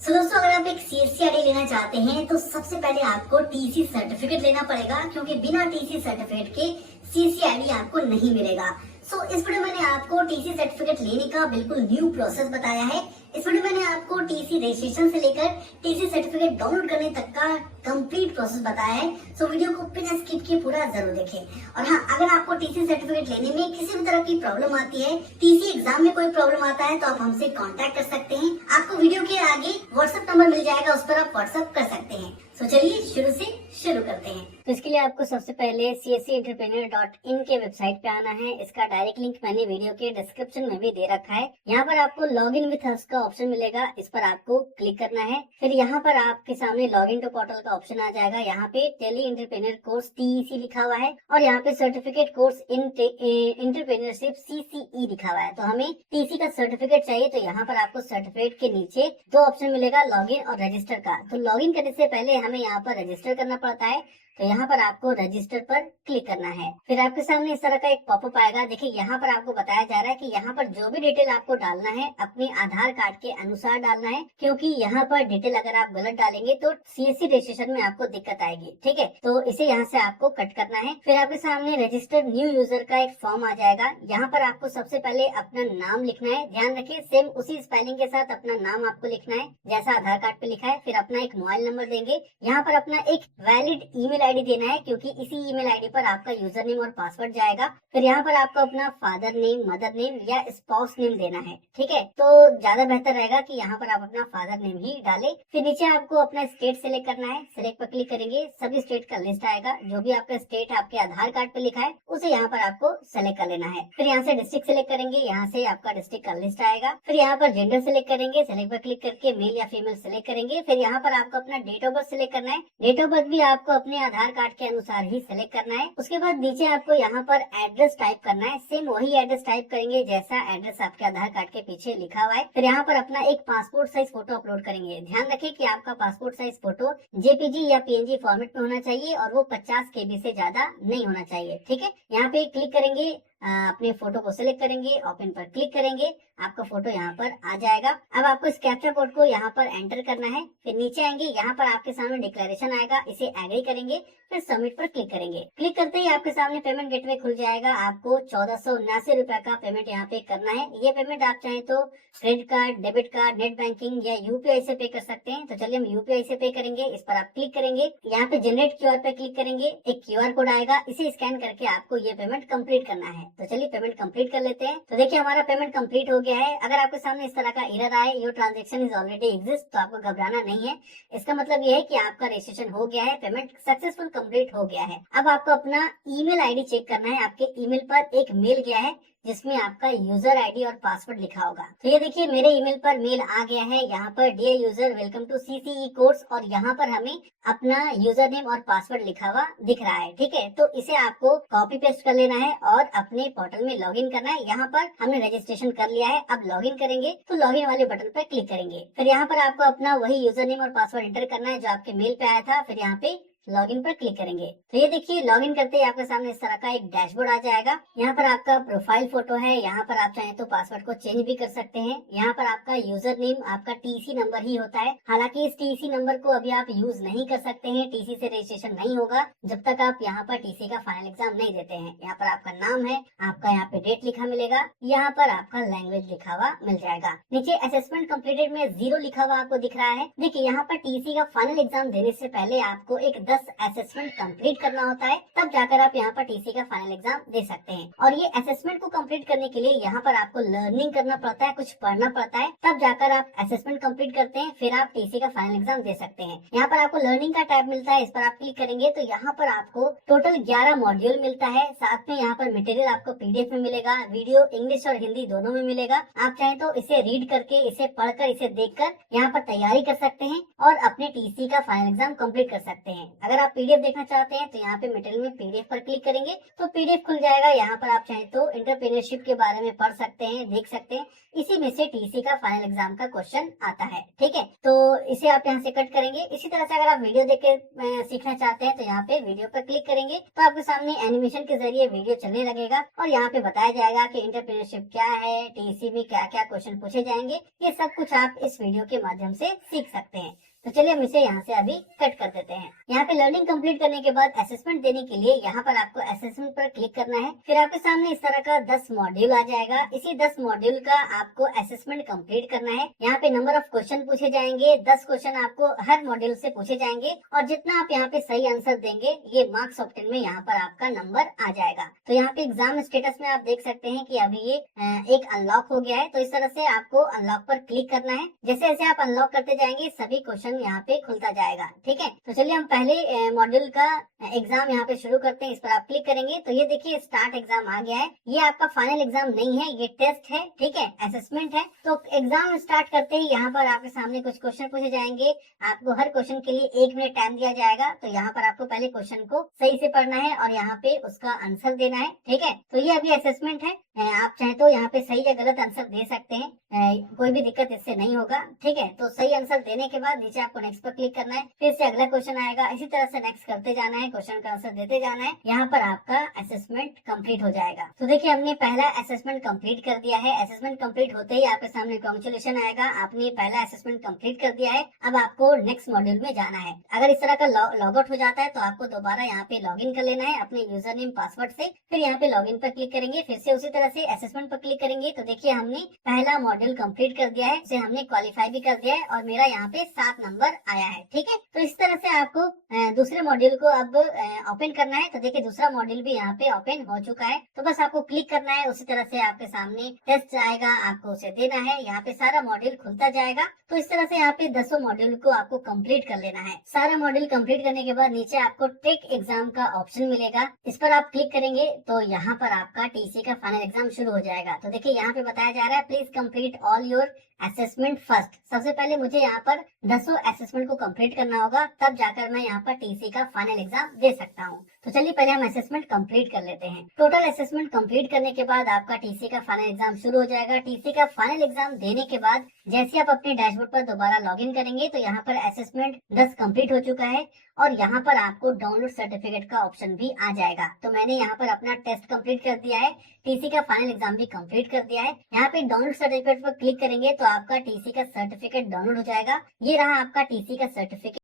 दोस्तों अगर आप एक सीएससी आईडी लेना चाहते हैं तो सबसे पहले आपको टीसी सर्टिफिकेट लेना पड़ेगा, क्योंकि बिना टीसी सर्टिफिकेट के सीएससी आईडी आपको नहीं मिलेगा। इस वीडियो में मैंने आपको टीसी सर्टिफिकेट लेने का बिल्कुल न्यू प्रोसेस बताया है। इस वीडियो में मैंने आपको टीसी रजिस्ट्रेशन से लेकर टीसी सर्टिफिकेट डाउनलोड करने तक का कंप्लीट प्रोसेस बताया है। वीडियो को बिना स्किप किए पूरा जरूर देखें। और हाँ, अगर आपको टीसी सर्टिफिकेट लेने में किसी भी तरह की प्रॉब्लम आती है, टीसी एग्जाम में कोई प्रॉब्लम आता है, तो आप हमसे कांटेक्ट कर सकते हैं। आपको वीडियो के आगे व्हाट्सएप नंबर मिल जाएगा, उस पर आप व्हाट्सएप कर सकते हैं। चलिए शुरू करते हैं। तो इसके लिए आपको सबसे पहले cscentrepreneur.in के वेबसाइट पे आना है। इसका डायरेक्ट लिंक मैंने वीडियो के डिस्क्रिप्शन में भी दे रखा है। यहाँ पर आपको लॉग इन विथ अस का ऑप्शन मिलेगा, इस पर आपको क्लिक करना है। फिर यहाँ पर आपके सामने लॉग इन टू पोर्टल का ऑप्शन आ जाएगा। यहाँ पे टेली एंटरप्रेन्योर कोर्स TEC लिखा हुआ है और यहाँ पे certificate course in entrepreneurship CCE लिखा हुआ है। तो हमें TC का सर्टिफिकेट चाहिए, तो यहाँ पर आपको सर्टिफिकेट के नीचे दो ऑप्शन मिलेगा, लॉग इन और रजिस्टर का। तो लॉग इन करने से पहले हमें यहाँ पर रजिस्टर करना पड़ता है, तो यहाँ पर आपको रजिस्टर पर क्लिक करना है। फिर आपके सामने इस तरह का एक पॉपअप आएगा। देखिए यहाँ पर आपको बताया जा रहा है कि यहाँ पर जो भी डिटेल आपको डालना है अपने आधार कार्ड के अनुसार डालना है, क्योंकि यहाँ पर डिटेल अगर आप गलत डालेंगे तो CSC रजिस्ट्रेशन में आपको दिक्कत आएगी। ठीक है, तो इसे यहाँ से आपको कट करना है। फिर आपके सामने रजिस्टर न्यू यूजर का एक फॉर्म आ जाएगा। यहाँ पर आपको सबसे पहले अपना नाम लिखना है। ध्यान रखिए सेम उसी स्पेलिंग के साथ अपना नाम आपको लिखना है जैसा आधार कार्ड पे लिखा है। फिर अपना एक मोबाइल नंबर देंगे। यहाँ पर अपना एक वैलिड ईमेल आईडी देना है, क्योंकि इसी ईमेल आईडी पर आपका यूजर नेम और पासवर्ड जाएगा। फिर यहाँ पर आपको अपना फादर नेम, मदर नेम या स्पाउस नेम देना है। ठीक है, तो ज्यादा बेहतर रहेगा कि यहाँ पर आप अपना फादर नेम ही डालें। फिर नीचे आपको अपना स्टेट सिलेक्ट करना है। सिलेक्ट पर क्लिक करेंगे, सभी स्टेट का लिस्ट आएगा। जो भी आपका स्टेट आपके आधार कार्ड पे लिखा है उसे यहाँ पर आपको सेलेक्ट कर लेना है। फिर यहाँ से डिस्ट्रिक्ट सिलेक्ट करेंगे, यहाँ से आपका डिस्ट्रिक्ट का लिस्ट आएगा। फिर यहाँ पर जेंडर सिलेक्ट करेंगे, सिलेक्ट पर क्लिक करके मेल या फीमेल सिलेक्ट करेंगे। फिर यहाँ पर आपको अपना डेट ऑफ बर्थ सिलेक्ट करना है। डेट ऑफ बर्थ भी आपको अपने आधार कार्ड के अनुसार ही सिलेक्ट करना है। उसके बाद नीचे आपको यहाँ पर एड्रेस टाइप करना है। सेम वही एड्रेस टाइप करेंगे जैसा एड्रेस आपके आधार कार्ड के पीछे लिखा हुआ है। फिर यहाँ पर अपना एक पासपोर्ट साइज फोटो अपलोड करेंगे। ध्यान रखें कि आपका पासपोर्ट साइज फोटो JPG या PNG फॉर्मेट में होना चाहिए और वो 50 KB से ज्यादा नहीं होना चाहिए। ठीक है, यहाँ पे क्लिक करेंगे, अपने फोटो को सिलेक्ट करेंगे, ओपन पर क्लिक करेंगे, आपका फोटो यहाँ पर आ जाएगा। अब आपको इस कैप्चा कोड को यहाँ पर एंटर करना है। फिर नीचे आएंगे, यहाँ पर आपके सामने डिक्लेरेशन आएगा, इसे एग्री करेंगे, फिर सबमिट पर क्लिक करेंगे। क्लिक करते ही आपके सामने पेमेंट गेटवे खुल जाएगा। आपको 1479 रुपए का पेमेंट यहाँ पे करना है। ये पेमेंट आप चाहें तो credit card, debit card, net banking या UPI से पे कर सकते हैं। तो चलिए हम UPI से पे करेंगे। इस पर आप क्लिक करेंगे, यहाँ पे जनरेट QR पे क्लिक करेंगे, एक QR कोड आएगा, इसे स्कैन करके आपको ये पेमेंट कंप्लीट करना है। तो चलिए पेमेंट कंप्लीट कर लेते हैं। तो देखिए हमारा पेमेंट कंप्लीट हो गया है। अगर आपके सामने इस तरह का एरर आए, your transaction is already exist, तो आपको घबराना नहीं है। इसका मतलब ये है कि आपका रजिस्ट्रेशन हो गया है, पेमेंट सक्सेसफुल कंप्लीट हो गया है। अब आपको अपना ईमेल आईडी चेक करना है। आपके ईमेल पर एक मेल गया है जिसमें आपका यूजर आईडी और पासवर्ड लिखा होगा। तो ये देखिए मेरे ईमेल पर मेल आ गया है। यहाँ पर dear user welcome to CCE course और यहाँ पर हमें अपना यूजर नेम और पासवर्ड लिखा हुआ दिख रहा है। ठीक है, तो इसे आपको कॉपी पेस्ट कर लेना है और अपने पोर्टल में लॉगिन करना है। यहाँ पर हमने रजिस्ट्रेशन कर लिया है। अब लॉगिन करेंगे तो लॉगिन वाले बटन पर क्लिक करेंगे। फिर यहाँ पर आपको अपना वही यूजर नेम और पासवर्ड एंटर करना है जो आपके मेल पे आया था। फिर यहाँ पे लॉगिन पर क्लिक करेंगे। तो ये देखिए लॉगिन करते ही आपके सामने इस तरह का एक डैशबोर्ड आ जाएगा। यहाँ पर आपका प्रोफाइल फोटो है। यहाँ पर आप चाहें तो पासवर्ड को चेंज भी कर सकते हैं। यहाँ पर आपका यूजर नेम आपका TC नंबर ही होता है। हालांकि इस TC नंबर को अभी आप यूज नहीं कर सकते हैं, TC से रजिस्ट्रेशन नहीं होगा जब तक आप यहाँ पर TC का फाइनल एग्जाम नहीं देते हैं। यहाँ पर आपका नाम है, आपका यहाँ पे डेट लिखा मिलेगा, यहाँ पर आपका लैंग्वेज लिखा हुआ मिल जाएगा। नीचे असेसमेंट कम्प्लीटेड में 0 लिखा हुआ आपको दिख रहा है। देखिए यहाँ पर TC का फाइनल एग्जाम देने से पहले आपको एक 10 असेसमेंट कंप्लीट करना होता है, तब जाकर आप यहाँ पर TC का फाइनल एग्जाम दे सकते हैं। और ये असेसमेंट को कंप्लीट करने के लिए यहाँ पर आपको लर्निंग करना पड़ता है, कुछ पढ़ना पड़ता है, तब जाकर आप असेसमेंट कंप्लीट करते हैं, फिर आप TC का फाइनल एग्जाम दे सकते हैं। यहाँ पर आपको लर्निंग का टैब मिलता है, इस पर आप क्लिक करेंगे तो यहाँ पर आपको टोटल 11 मॉड्यूल मिलता है। साथ में यहाँ पर मटेरियल आपको PDF में मिलेगा, वीडियो इंग्लिश और हिंदी दोनों में मिलेगा। आप चाहें तो इसे रीड करके, इसे पढ़कर, इसे देखकर यहाँ पर तैयारी कर सकते हैं और अपने TC का फाइनल एग्जाम कंप्लीट कर सकते हैं। अगर आप पीडीएफ देखना चाहते हैं तो यहाँ पे मटेरियल में पीडीएफ पर क्लिक करेंगे तो पीडीएफ खुल जाएगा। यहाँ पर आप चाहे तो एंटरप्रेन्योरशिप के बारे में पढ़ सकते हैं, देख सकते हैं। इसी में से टीसी का फाइनल एग्जाम का क्वेश्चन आता है, ठीक है। तो इसे आप यहाँ से कट करेंगे। इसी तरह से अगर आप वीडियो देख के सीखना चाहते हैं तो यहाँ पे वीडियो पर क्लिक करेंगे तो आपके सामने एनिमेशन के जरिए वीडियो चलने लगेगा और यहाँ पे बताया जाएगा कि एंटरप्रेन्योरशिप क्या है, टीसी में क्या क्या क्वेश्चन पूछे जाएंगे। ये सब कुछ आप इस वीडियो के माध्यम से सीख सकते हैं। तो चलिए हम इसे यहाँ से अभी कट कर देते हैं। यहाँ पे लर्निंग कंप्लीट करने के बाद असेसमेंट देने के लिए यहाँ पर आपको असेसमेंट पर क्लिक करना है। फिर आपके सामने इस तरह का 10 मॉड्यूल आ जाएगा। इसी 10 मॉड्यूल का आपको असेसमेंट कंप्लीट करना है। यहाँ पे नंबर ऑफ क्वेश्चन पूछे जाएंगे, 10 क्वेश्चन आपको हर मॉड्यूल से पूछे जाएंगे और जितना आप यहाँ पे सही आंसर देंगे ये मार्क्स ऑप्टेन में यहाँ पर आपका नंबर आ जाएगा। तो यहाँ पे एग्जाम स्टेटस में आप देख सकते हैं कि अभी ये एक अनलॉक हो गया है। तो इस तरह से आपको अनलॉक पर क्लिक करना है। जैसे जैसे आप अनलॉक करते जाएंगे सभी क्वेश्चन यहाँ पे खुलता जाएगा, ठीक है। तो चलिए हम पहले मॉड्यूल का एग्जाम यहाँ पे शुरू करते हैं। इस पर आप क्लिक करेंगे तो ये देखिए स्टार्ट एग्जाम आ गया है। ये आपका फाइनल एग्जाम नहीं है, ये टेस्ट है, ठीक है, असेसमेंट है। तो एग्जाम स्टार्ट करते ही यहाँ पर आपके सामने कुछ क्वेश्चन पूछे जाएंगे। आपको हर क्वेश्चन के लिए 1 मिनट टाइम दिया जाएगा। तो यहाँ पर आपको पहले क्वेश्चन को सही से पढ़ना है और यहाँ पे उसका आंसर देना है, ठीक है। तो ये अभी असेसमेंट है। आप चाहे तो यहाँ पे सही या गलत आंसर दे सकते हैं, कोई भी दिक्कत इससे नहीं होगा, ठीक है। तो सही आंसर देने के बाद नीचे आपको नेक्स्ट पर क्लिक करना है। फिर से अगला क्वेश्चन आएगा, इसी तरह से नेक्स्ट करते जाना है, क्वेश्चन का आंसर देते जाना है। यहाँ पर आपका असेसमेंट कंप्लीट हो जाएगा। तो देखिए हमने पहला असेसमेंट कंप्लीट कर दिया है। असेसमेंट कंप्लीट होते ही आपके सामने कांग्रेचुलेशन आएगा, आपने पहला असेसमेंट कंप्लीट कर दिया है। अब आपको नेक्स्ट मॉड्यूल में जाना है। अगर इस तरह का लॉग आउट हो जाता है तो आपको दोबारा यहाँ पे लॉग इन कर लेना है अपने यूजर नेम पासवर्ड से। फिर यहाँ पे लॉग इन पर क्लिक करेंगे, फिर से उसी तरह से असेसमेंट पर क्लिक करेंगे। तो देखिए हमने पहला मॉड्यूल कंप्लीट कर दिया है, उसे हमने क्वालिफाई भी कर दिया है और मेरा यहाँ पे 7 नंबर आया है, ठीक है। तो इस तरह से आपको दूसरे मॉड्यूल को अब ओपन करना है। तो देखिए दूसरा मॉड्यूल भी यहाँ पे ओपन हो चुका है। तो बस आपको क्लिक करना है, उसी तरह से आपके सामने टेस्ट आएगा, आपको उसे देना है। यहाँ पे सारा मॉड्यूल खुलता जाएगा। तो इस तरह से यहाँ पे 10 मॉड्यूल को आपको कंप्लीट कर लेना है। सारा मॉड्यूल कंप्लीट करने के बाद नीचे आपको टेक एग्जाम का ऑप्शन मिलेगा। इस पर आप क्लिक करेंगे तो यहाँ पर आपका टीसी का फाइनल एग्जाम शुरू हो जाएगा। तो देखिए यहाँ पे बताया जा रहा है please complete all your assessment first. सबसे पहले मुझे यहाँ पर 10 असेसमेंट को कंप्लीट करना होगा, तब जाकर मैं यहाँ पर टीसी का फाइनल एग्जाम दे सकता हूँ। तो चलिए पहले हम असेसमेंट कंप्लीट कर लेते हैं। टोटल असेसमेंट कंप्लीट करने के बाद आपका टीसी का फाइनल एग्जाम शुरू हो जाएगा। टीसी का फाइनल एग्जाम देने के बाद जैसे आप अपने डैशबोर्ड पर दोबारा लॉग इन करेंगे तो यहाँ पर असेसमेंट 10 कंप्लीट हो चुका है और यहाँ पर आपको डाउनलोड सर्टिफिकेट का ऑप्शन भी आ जाएगा। तो मैंने यहाँ पर अपना टेस्ट कंप्लीट कर दिया है, टीसी का फाइनल एग्जाम भी कंप्लीट कर दिया है। यहाँ पे डाउनलोड सर्टिफिकेट पर क्लिक करेंगे तो आपका टीसी का सर्टिफिकेट डाउनलोड हो जाएगा। ये रहा आपका टीसी का सर्टिफिकेट।